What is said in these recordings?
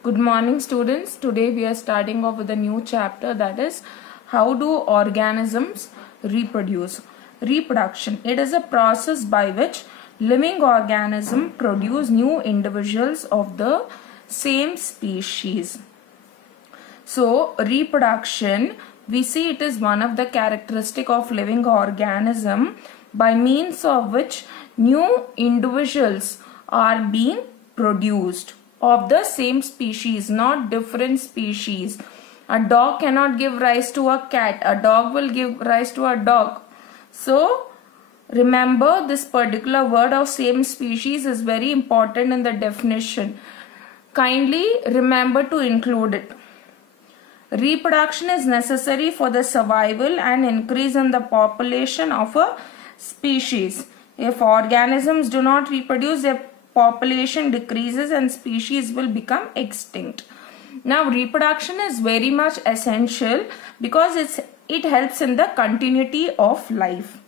Good morning, students. Today we are starting off with a new chapter, that is how do organisms reproduce. Reproduction. It is a process by which living organisms produce new individuals of the same species. So reproduction, we see it is one of the characteristic of living organism by means of which new individuals are being produced of the same species, not different species. A dog cannot give rise to a cat. A dog will give rise to a dog. So remember, this particular word of same species is very important in the definition. Kindly remember to include it. Reproduction is necessary for the survival and increase in the population of a species. If organisms do not reproduce, their population decreases and species will become extinct. Now reproduction is very much essential because it helps in the continuity of life,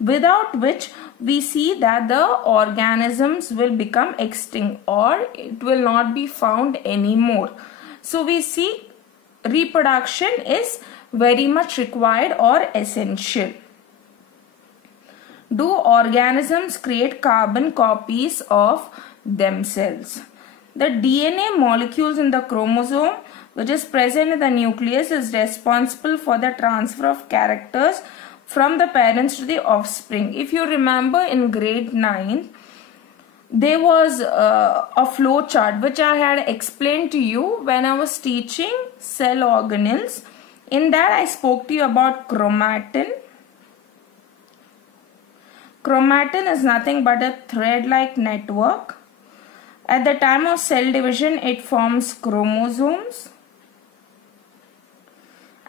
without which we see that the organisms will become extinct or it will not be found anymore. So we see reproduction is very much required or essential. Do organisms create carbon copies of themselves? The DNA molecules in the chromosome, which is present in the nucleus, is responsible for the transfer of characters from the parents to the offspring. If you remember, in grade 9, there was a flow chart which I had explained to you when I was teaching cell organelles. In that I spoke to you about chromatin. Chromatin is nothing but a thread-like network. At the time of cell division, it forms chromosomes.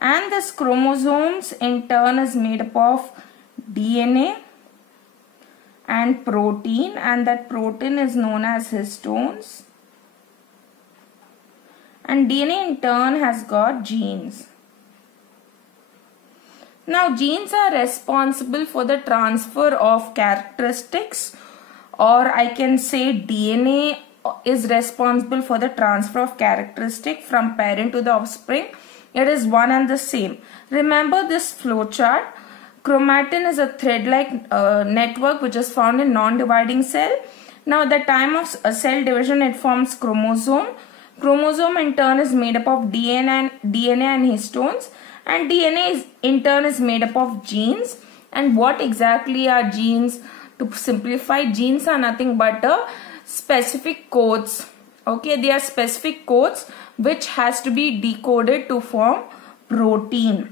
And this chromosomes in turn is made up of DNA and protein, and that protein is known as histones. And DNA in turn has got genes. Now genes are responsible for the transfer of characteristics, or I can say DNA is responsible for the transfer of characteristic from parent to the offspring. It is one and the same. Remember this flow chart. Chromatin is a thread-like network which is found in non-dividing cell. Now at the time of cell division, it forms chromosome. Chromosome in turn is made up of DNA and histones. And DNA in turn is made up of genes. And what exactly are genes? To simplify, genes are nothing but specific codes. Okay, they are specific codes which has to be decoded to form protein.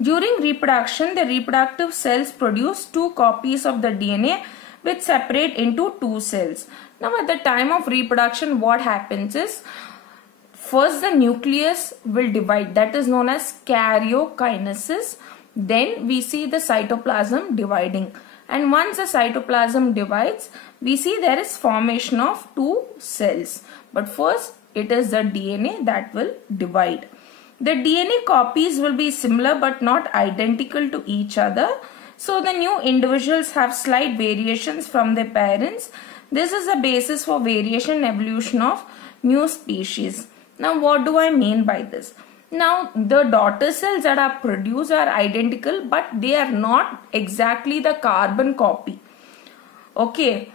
During reproduction, the reproductive cells produce 2 copies of the DNA which separate into 2 cells. Now at the time of reproduction, what happens is, first the nucleus will divide, that is known as karyokinesis. Then we see the cytoplasm dividing, and once the cytoplasm divides, we see there is formation of 2 cells. But first it is the DNA that will divide. The DNA copies will be similar but not identical to each other. So the new individuals have slight variations from their parents. This is the basis for variation and evolution of new species. Now what do I mean by this? Now the daughter cells that are produced are identical, but they are not exactly the carbon copy. Okay.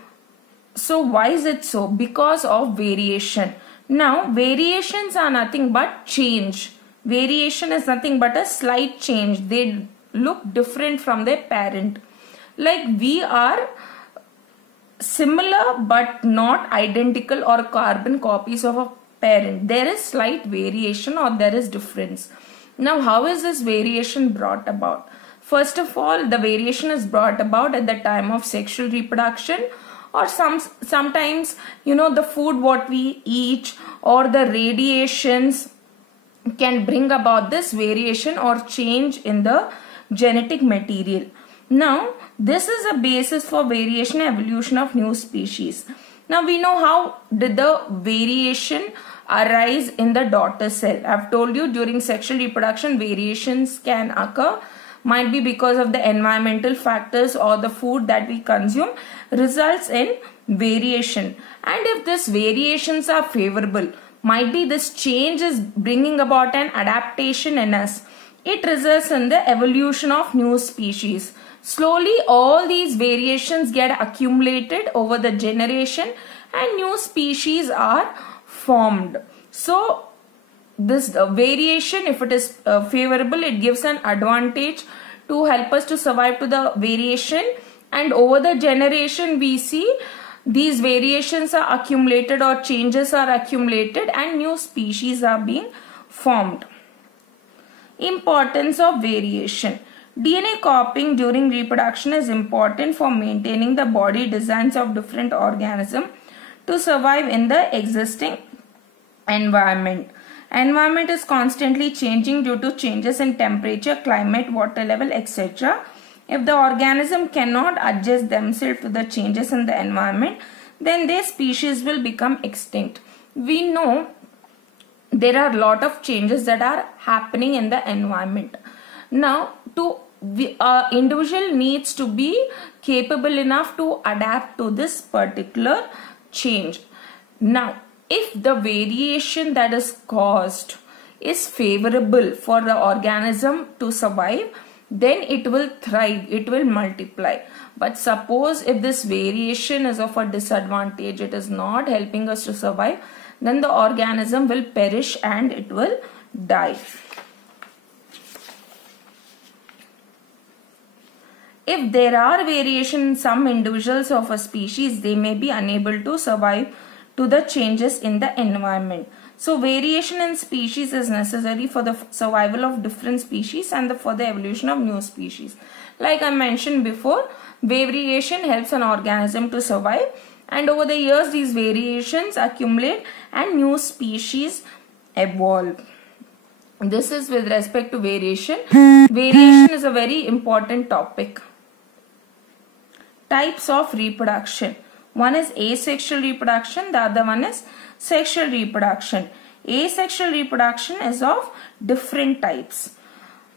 So why is it so? Because of variation. Now variations are nothing but change. Variation is nothing but a slight change. They look different from their parent. Like we are similar but not identical or carbon copies of a parent. There is slight variation or there is difference. Now how is this variation brought about? First of all, the variation is brought about at the time of sexual reproduction, or sometimes the food what we eat or the radiations can bring about this variation or change in the genetic material. Now this is a basis for variation and evolution of new species. Now we know how did the variation arise in the daughter cell. I have told you during sexual reproduction variations can occur might be because of the environmental factors or the food that we consume, results in variation. And if these variations are favorable, might be this change is bringing about an adaptation in us. It results in the evolution of new species. Slowly all these variations get accumulated over the generation and new species are formed. So this variation, if it is favorable, it gives an advantage to help us to survive to the variation, and over the generation we see these variations are accumulated or changes are accumulated and new species are being formed. Importance of variation. DNA copying during reproduction is important for maintaining the body designs of different organisms to survive in the existing environment. Environment is constantly changing due to changes in temperature, climate, water level, etc. If the organism cannot adjust themselves to the changes in the environment, then their species will become extinct. We know there are a lot of changes that are happening in the environment. Now, individual needs to be capable enough to adapt to this particular change. Now, if the variation that is caused is favorable for the organism to survive, then it will thrive, it will multiply. But suppose if this variation is of a disadvantage, it is not helping us to survive, then the organism will perish and it will die. If there are variation in some individuals of a species, they may be unable to survive to the changes in the environment. So variation in species is necessary for the survival of different species and for the evolution of new species. Like I mentioned before, variation helps an organism to survive, and over the years these variations accumulate and new species evolve. This is with respect to variation. Variation is a very important topic. Types of reproduction. One is asexual reproduction, the other one is sexual reproduction. Asexual reproduction is of different types.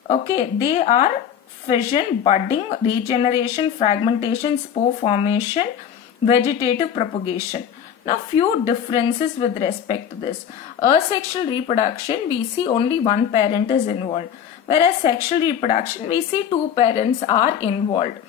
Okay, they are fission, budding, regeneration, fragmentation, spore formation, vegetative propagation. Now, few differences with respect to this. Asexual reproduction, we see only one parent is involved, whereas sexual reproduction, we see two parents are involved.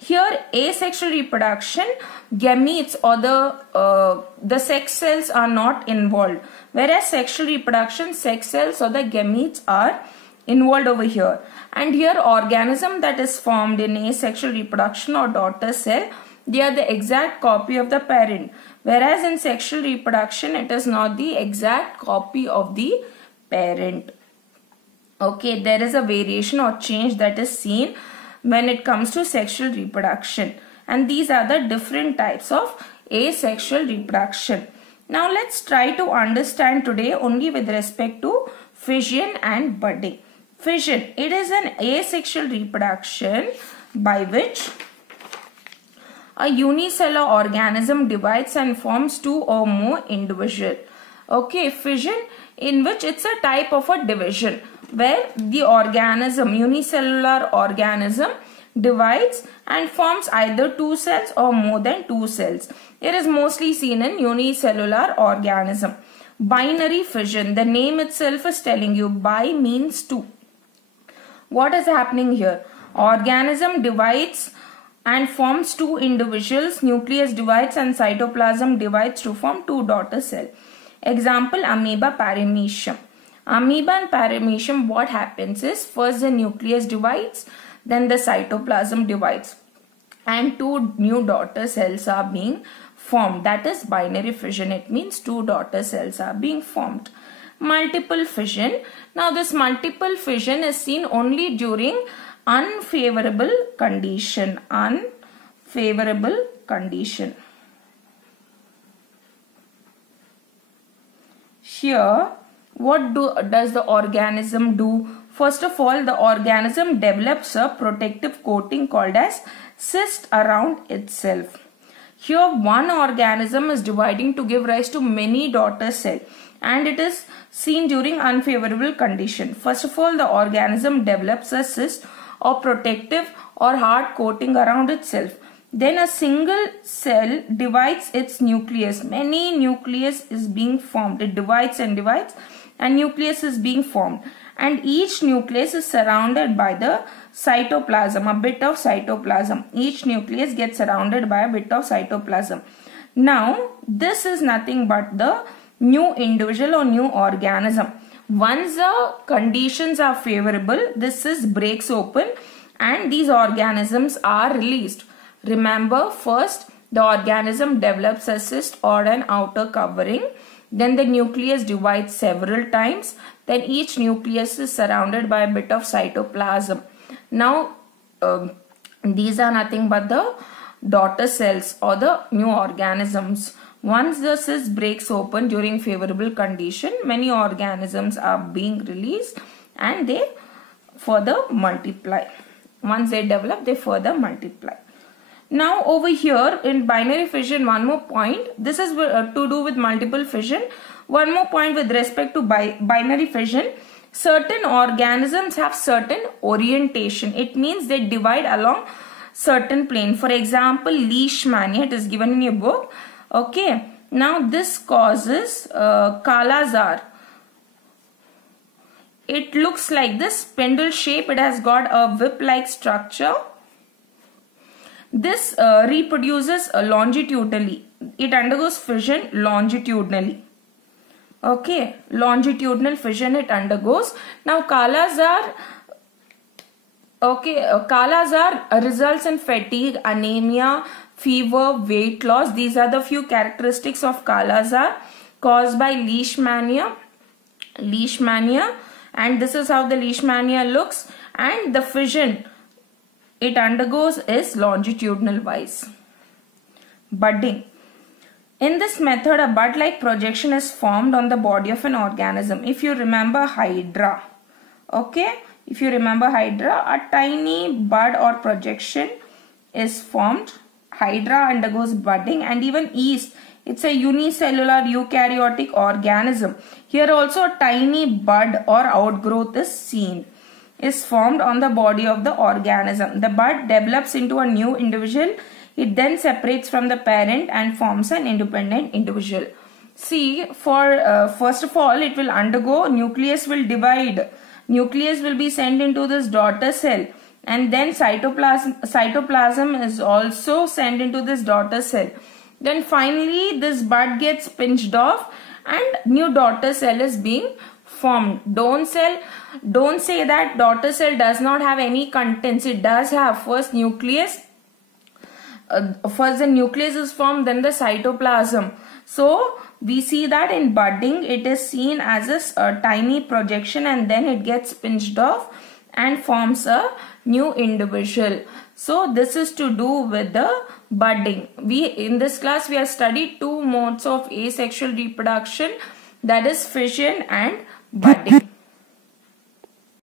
Here, asexual reproduction, gametes or the sex cells are not involved, whereas sexual reproduction, sex cells or the gametes are involved over here. And here, organism that is formed in asexual reproduction or daughter cell, they are the exact copy of the parent, whereas in sexual reproduction, it is not the exact copy of the parent. Okay, there is a variation or change that is seen when it comes to sexual reproduction, and these are the different types of asexual reproduction. Now let's try to understand today only with respect to fission and budding. Fission, it is an asexual reproduction by which a unicellular organism divides and forms two or more individuals. Okay, fission, in which it's a type of a division where the organism, unicellular organism, divides and forms either two cells or more than two cells. It is mostly seen in unicellular organism. Binary fission, the name itself is telling you bi means two. What is happening here? Organism divides and forms two individuals, nucleus divides and cytoplasm divides to form two daughter cells. Example, amoeba, paramecium. Amoeba and paramecium, what happens is first the nucleus divides, then the cytoplasm divides and two new daughter cells are being formed. That is binary fission. It means two daughter cells are being formed. Multiple fission. Now this multiple fission is seen only during unfavorable condition. Unfavorable condition. Here, what does the organism do? First of all, the organism develops a protective coating called as cyst around itself. Here, one organism is dividing to give rise to many daughter cells, and it is seen during unfavorable condition. First of all, the organism develops a cyst or protective or hard coating around itself. Then a single cell divides its nucleus. Many nucleus is being formed. It divides and divides, and nucleus is being formed. And each nucleus is surrounded by the cytoplasm, a bit of cytoplasm. Each nucleus gets surrounded by a bit of cytoplasm. Now, this is nothing but the new individual or new organism. Once the conditions are favorable, this breaks open and these organisms are released. Remember, first the organism develops a cyst or an outer covering. Then the nucleus divides several times. Then each nucleus is surrounded by a bit of cytoplasm. Now, these are nothing but the daughter cells or the new organisms. Once the cyst breaks open during favorable condition, many organisms are being released and they further multiply. Once they develop, they further multiply. Now over here in binary fission, one more point. This is to do with multiple fission. One more point with respect to binary fission. Certain organisms have certain orientation. It means they divide along certain plane. For example, Leishmania, it is given in your book. Okay. Now this causes Kala-Azar. It looks like this spindle shape. It has got a whip-like structure. This reproduces longitudinally. It undergoes fission longitudinally. Okay, longitudinal fission it undergoes. Now Kala-Azar, Kala-Azar results in fatigue, anemia, fever, weight loss. These are the few characteristics of Kala-Azar caused by Leishmania. And this is how the Leishmania looks, and the fission it undergoes is longitudinal wise. Budding. In this method, a bud-like projection is formed on the body of an organism. If you remember Hydra, okay, if you remember Hydra, a tiny bud or projection is formed. Hydra undergoes budding, and even yeast, it's a unicellular eukaryotic organism. Here also a tiny bud or outgrowth is formed on the body of the organism. The bud develops into a new individual. It then separates from the parent and forms an independent individual. See, for first of all, it will undergo, nucleus will divide. Nucleus will be sent into this daughter cell, and then cytoplasm is also sent into this daughter cell. Then finally this bud gets pinched off and new daughter cell is being formed. Don't say that daughter cell does not have any contents. It does have. First nucleus. First the nucleus is formed, then the cytoplasm. So we see that in budding it is seen as a tiny projection, and then it gets pinched off and forms a new individual. So this is to do with the budding. In this class we have studied two modes of asexual reproduction, that is fission and budding.